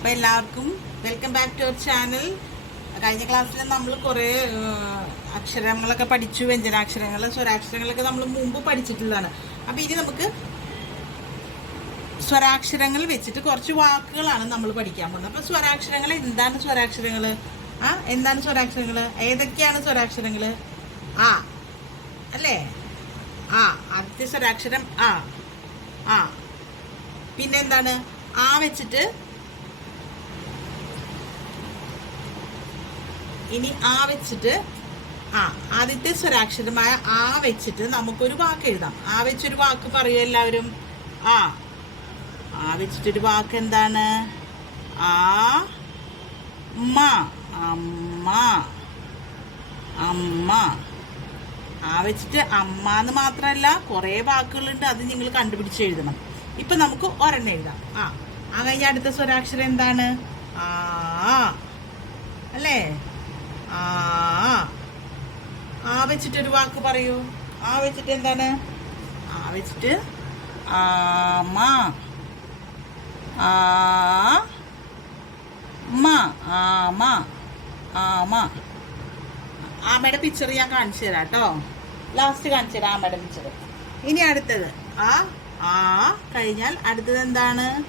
അപ്പോൾ എല്ലാവർക്കും welcome back to our channel. കഴിഞ്ഞ ക്ലാസ്സിൽ നമ്മൾ കുറേ അക്ഷരങ്ങളൊക്കെ പഠിച്ചു. വ്യഞ്ജനാക്ഷരങ്ങൾ, സ്വരാക്ഷരങ്ങളൊക്കെ നമ്മൾ മുമ്പ് പഠിച്ചിട്ടുള്ളതാണ്. അപ്പോൾ ഇനി നമുക്ക് സ്വരാക്ഷരങ്ങൾ വെച്ചിട്ട് കുറച്ച് വാക്കുകളാണ് നമ്മൾ പഠിക്കാൻ പോകുന്നത്. അപ്പോൾ സ്വരാക്ഷരങ്ങൾ എന്താണ്? സ്വരാക്ഷരങ്ങൾ എന്താണ് സ്വരാക്ഷരങ്ങൾ? ഏതൊക്കെയാണ് സ്വരാക്ഷരങ്ങൾ? ആ അല്ലേ? ആ, ആദ്യത്തെ സ്വരാക്ഷരം ആ. ആ പിന്നെ എന്താണ്? ആ വെച്ചിട്ട് ഇനി ആ വെച്ചിട്ട് ആദ്യത്തെ സ്വരാക്ഷരമായ ആ വെച്ചിട്ട് നമുക്കൊരു വാക്ക് എഴുതാം. ആ വെച്ചൊരു വാക്ക് പറയൂ എല്ലാവരും. ആ വെച്ചിട്ടൊരു വാക്ക് എന്താണ്? ആ അമ്മ. അമ്മ. അമ്മ. ആ വെച്ചിട്ട് അമ്മ എന്ന് മാത്രമല്ല കുറേ വാക്കുകളുണ്ട്. അത് നിങ്ങൾ കണ്ടുപിടിച്ച് എഴുതണം. ഇപ്പൊ നമുക്ക് ഒരെണ്ണം എഴുതാം. ആ കഴിഞ്ഞ അടുത്ത സ്വരാക്ഷരം എന്താണ്? ആ അല്ലേ? ആ വെച്ചിട്ടൊരു വാക്ക് പറയൂ. ആ വെച്ചിട്ട് എന്താണ്? ആ വെച്ചിട്ട് ആമ. ആമ. ആമ. ആമയുടെ പിക്ചർ ഞാൻ കാണിച്ചു തരാം കേട്ടോ. ലാസ്റ്റ് കാണിച്ചു തരാം ആമയുടെ പിക്ചർ. ഇനി അടുത്തത് ആ കഴിഞ്ഞാൽ അടുത്തത് എന്താണ്?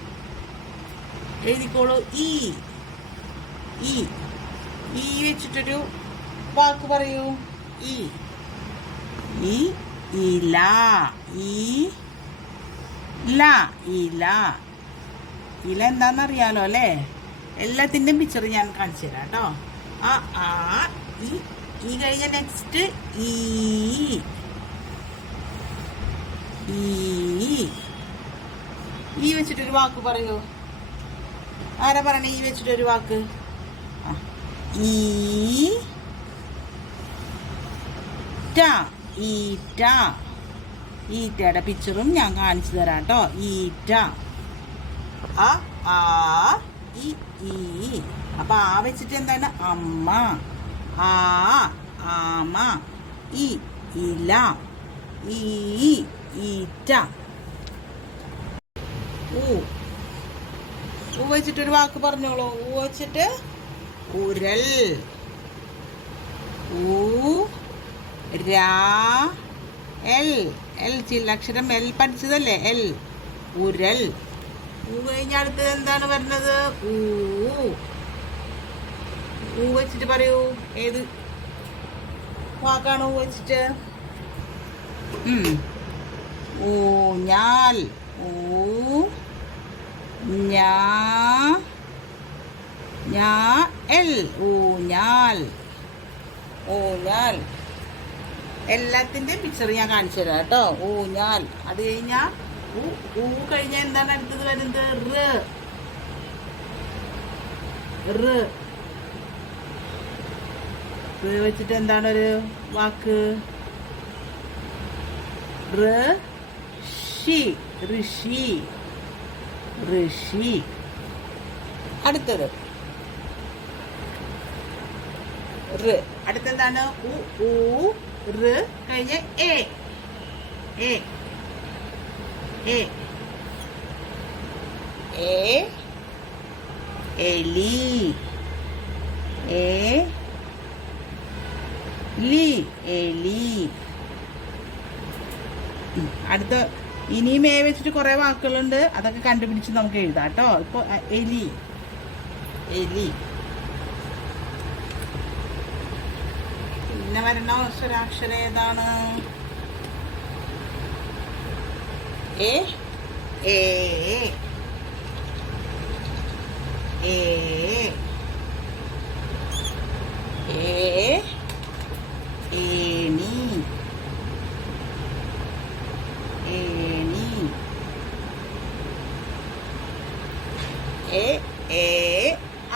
എഴുതിക്കോളൂ. ഈ ഈ വെച്ചിട്ടൊരു വാക്ക് പറയൂ. ഈ ഇല. ഇല എന്താണെന്നറിയാലോ അല്ലേ? എല്ലാത്തിൻ്റെയും പിക്ചർ ഞാൻ കാണിച്ചു തരാം കേട്ടോ. ഈ കഴിഞ്ഞ നെക്സ്റ്റ് ഈ വെച്ചിട്ടൊരു വാക്ക് പറയൂ. ആരാ പറയണേ ഈ വെച്ചിട്ടൊരു വാക്ക്? ഈറ്റയുടെ പിക്ചറും ഞാൻ കാണിച്ചു തരാം കേട്ടോ. ഈറ്റ. അപ്പൊ ആ വെച്ചിട്ട് എന്താണ്? അമ്മ. ആമ. ഇല. ഈറ്റ. ഊ വെച്ചിട്ടൊരു വാക്ക് പറഞ്ഞോളൂ. ഊ വെച്ചിട്ട് ഉരൽ. എൽ ചില്ലക്ഷരം എൽ പഠിച്ചതല്ലേ? എൽ. ഉരൽ. ഊ കഴിഞ്ഞ അടുത്തത് എന്താണ് വരുന്നത്? ഊ വെച്ചിട്ട് പറയൂ. ഏത് വാക്കാണ് ഊ വെച്ചിട്ട്? ഊഞ്ഞാൽ. ഊഞ്ഞാൽ. എല്ലാത്തിൻ്റെയും പിക്ചർ ഞാൻ കാണിച്ചു തരാം കേട്ടോ. ഊഞ്ഞാൽ. അത് കഴിഞ്ഞാൽ ഊ കഴിഞ്ഞാൽ എന്താണ് അടുത്തത് വരുന്നത്? റ് വെച്ചിട്ട് എന്താണ് ഒരു വാക്ക്? ഋഷി. അടുത്തത് അടുത്തെന്താണ്? കഴിഞ്ഞ എലി. അടുത്ത ഇനിയും വെച്ചിട്ട് കുറെ വാക്കുകളുണ്ട്. അതൊക്കെ കണ്ടുപിടിച്ച് നമുക്ക് എഴുതാം കേട്ടോ. ഇപ്പൊ എലി. പിന്നെ വരണ സ്വരാക്ഷരം ഏതാണ്? എ. ഏണി.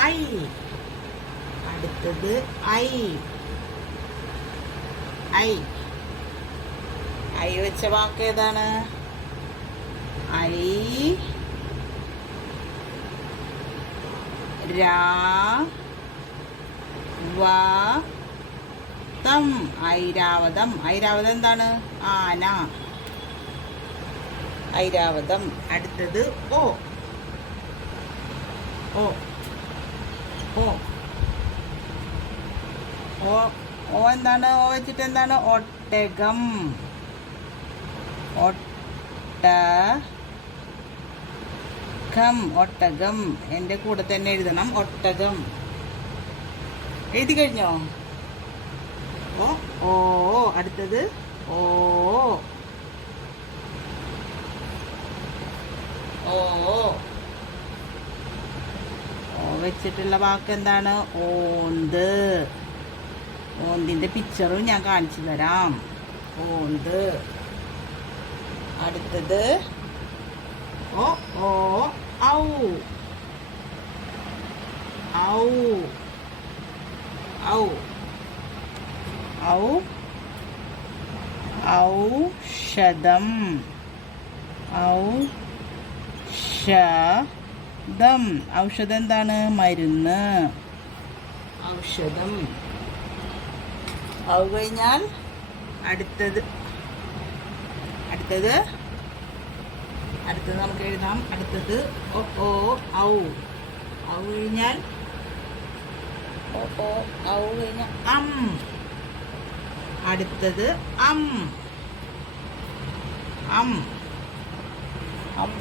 ഐ. അടുത്തത് ഐ വെച്ച വാക്ക് ഏതാണ്? ഐരാവതം. ഐരാവതം എന്താണ്? ആന. ഐരാവതം. അടുത്തത് ഓ. ഓ ഓ ഓ ഓ എന്താണ്? ഓ വെച്ചിട്ട് എന്താണ്? ഒട്ടകം. ഒട്ടകം. എൻ്റെ കൂടെ തന്നെ എഴുതണം, ഒട്ടകം. എഴുതി കഴിഞ്ഞോ? ഓ ഓ അടുത്തത് ഓ ഓ ഓ വെച്ചിട്ടുള്ള വാക്ക് എന്താണ്? ഓന്ത്. ഓന്തിൻ്റെ പിക്ചറും ഞാൻ കാണിച്ചു തരാം. ഓന്ത്. അടുത്തത് ഓ ഓ ഔ ഔ ഔ ഔ ഔഷധം. ഔഷധം. ഔഷധം എന്താണ്? മരുന്ന്. ഔഷധം. ഔ കഴിഞ്ഞാൽ അടുത്തത് നമുക്ക് എഴുതാം. അടുത്തത് ഓ ഓ ഔ. ഔ കഴിഞ്ഞാൽ ഓ ഓ ഔ കഴിഞ്ഞാൽ അടുത്തത് അം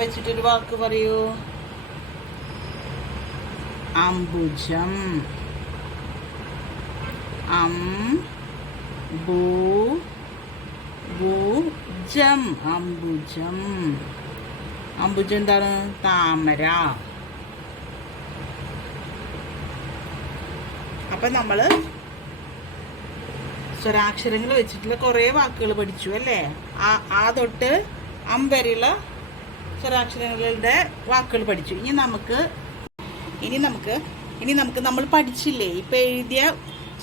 വെച്ചിട്ടൊരു വാക്ക് പറയൂ. അംബുജം. അംബുജം. അംബുജം എന്താണ്? താമര. അപ്പം നമ്മൾ സ്വരാക്ഷരങ്ങൾ വെച്ചിട്ടുള്ള കുറേ വാക്കുകൾ പഠിച്ചു അല്ലേ? ആ തൊട്ട് അം വരെയുള്ള സ്വരാക്ഷരങ്ങളുടെ വാക്കുകൾ പഠിച്ചു. ഇനി നമുക്ക് നമ്മൾ പഠിച്ചില്ലേ, ഇപ്പം എഴുതിയ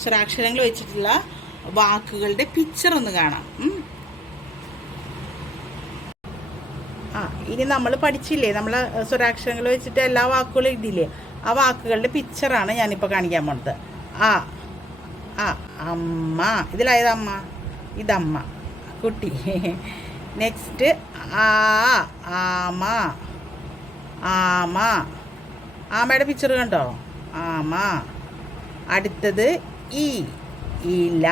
സ്വരാക്ഷരങ്ങൾ വെച്ചിട്ടുള്ള വാക്കുകളുടെ പിക്ചർ ഒന്ന് കാണാം. ഇനി നമ്മൾ പഠിച്ചില്ലേ, നമ്മൾ സ്വരാക്ഷരങ്ങൾ വെച്ചിട്ട് എല്ലാ വാക്കുകളും എഴുതിയില്ലേ, ആ വാക്കുകളുടെ പിക്ചറാണ് ഞാനിപ്പോൾ കാണിക്കാൻ പോണത്. അമ്മ. ഇതിലായത് അമ്മ, ഇതമ്മ കുട്ടി. നെക്സ്റ്റ് ആമ. ആമയുടെ പിക്ചർ കണ്ടോ? ആമ. അടുത്തത് ഇല.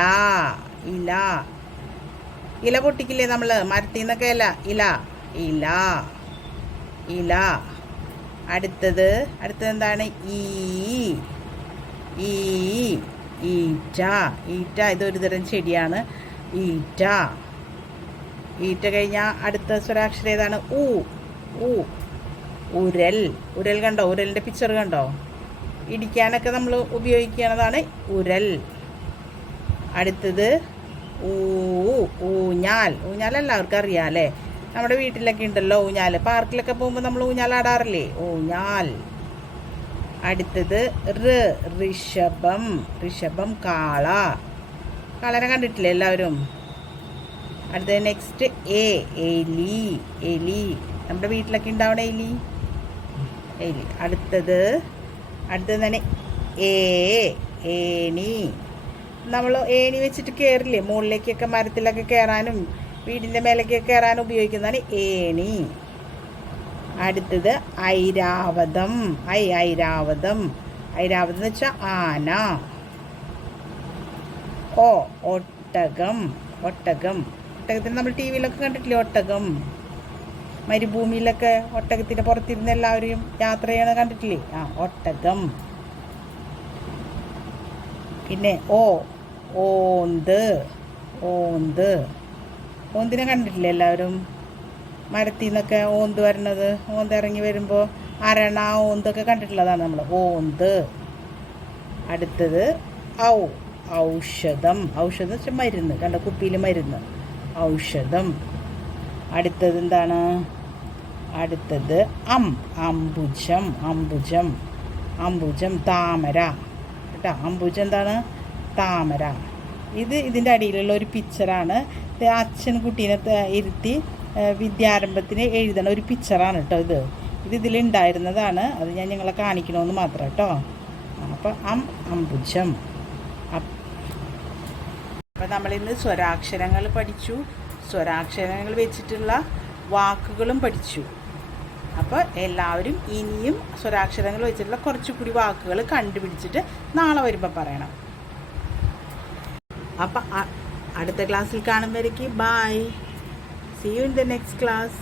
ഇല പൊട്ടിക്കില്ലേ നമ്മൾ മരത്തിൽ നിന്നൊക്കെ? ഇല. അടുത്തത് എന്താണ്? ഈറ്റ. ഇതൊരു തരം ചെടിയാണ്. ഈറ്റ കഴിഞ്ഞാൽ അടുത്ത സ്വരാക്ഷരം ഏതാണ്? ഉരൽ കണ്ടോ? ഉരലിൻ്റെ പിക്ചർ കണ്ടോ? ഇടിക്കാനൊക്കെ നമ്മൾ ഉപയോഗിക്കുന്നതാണ് ഉരൽ. അടുത്തത് ഊഞ്ഞാൽ. എല്ലാവർക്കും അറിയാം അല്ലേ? നമ്മുടെ വീട്ടിലൊക്കെ ഉണ്ടല്ലോ ഊഞ്ഞാൽ. പാർക്കിലൊക്കെ പോകുമ്പോൾ നമ്മൾ ഊഞ്ഞാലാടാറില്ലേ? ഊഞ്ഞാൽ. അടുത്തത് ഋഷഭം. കാളനെ കണ്ടിട്ടില്ലേ എല്ലാവരും? അടുത്തത് നെക്സ്റ്റ് എലി. നമ്മുടെ വീട്ടിലൊക്കെ ഉണ്ടാവണ എലി. അടുത്തത് തന്നെ ഏണി. നമ്മൾ ഏണി വെച്ചിട്ട് കയറില്ലേ മുകളിലേക്കൊക്കെ, മരത്തിലൊക്കെ കയറാനും വീടിൻ്റെ മേലേക്കൊക്കെ കയറാനും ഉപയോഗിക്കുന്നതാണ് ഏണി. അടുത്തത് ഐരാവതം. ഐരാവതം എന്ന് വെച്ചാൽ ആന. ഒട്ടകത്തിന് നമ്മൾ ടി വിയിലൊക്കെ കണ്ടിട്ടില്ലേ? ഒട്ടകം മരുഭൂമിയിലൊക്കെ ഒട്ടകത്തിൻ്റെ പുറത്തിരുന്ന് എല്ലാവരും യാത്ര ചെയ്യണ കണ്ടിട്ടില്ലേ? ഒട്ടകം. പിന്നെ ഓന്തിനെ കണ്ടിട്ടില്ലേ എല്ലാവരും? മരത്തിൽ നിന്നൊക്കെ ഓന്ത് വരണത്, ഓന്ത് ഇറങ്ങി വരുമ്പോൾ അരണ ഓന്തൊക്കെ കണ്ടിട്ടുള്ളതാണ് നമ്മൾ. ഓന്ത്. അടുത്തത് ഔഷധം. വെച്ചാൽ മരുന്ന്. കണ്ട കുപ്പിയിൽ മരുന്ന്. ഔഷധം. അടുത്തത് എന്താണ്? അംബുജം. താമര കേട്ടോ. അംബുജം എന്താണ്? താമര. ഇതിൻ്റെ അടിയിലുള്ള ഒരു പിക്ചറാണ്. അച്ഛൻ കുട്ടീനെ ഇരുത്തി വിദ്യാരംഭത്തിന് എഴുതണ ഒരു പിക്ചറാണ് കേട്ടോ. ഇതിലുണ്ടായിരുന്നതാണ്. അത് ഞാൻ നിങ്ങളെ കാണിക്കണമെന്ന് മാത്രം കേട്ടോ. അപ്പോൾ അംബുജം. അപ്പോൾ നമ്മളിന്ന് സ്വരാക്ഷരങ്ങൾ പഠിച്ചു, സ്വരാക്ഷരങ്ങൾ വെച്ചിട്ടുള്ള വാക്കുകളും പഠിച്ചു. അപ്പോൾ എല്ലാവരും ഇനിയും സ്വരാക്ഷരങ്ങൾ വെച്ചിട്ടുള്ള കുറച്ചുകൂടി വാക്കുകൾ കണ്ടുപിടിച്ചിട്ട് നാളെ വരുമ്പോൾ പറയണം. അപ്പം അടുത്ത ക്ലാസ്സിൽ കാണുമ്പോഴേക്ക് bye. See you in the next class.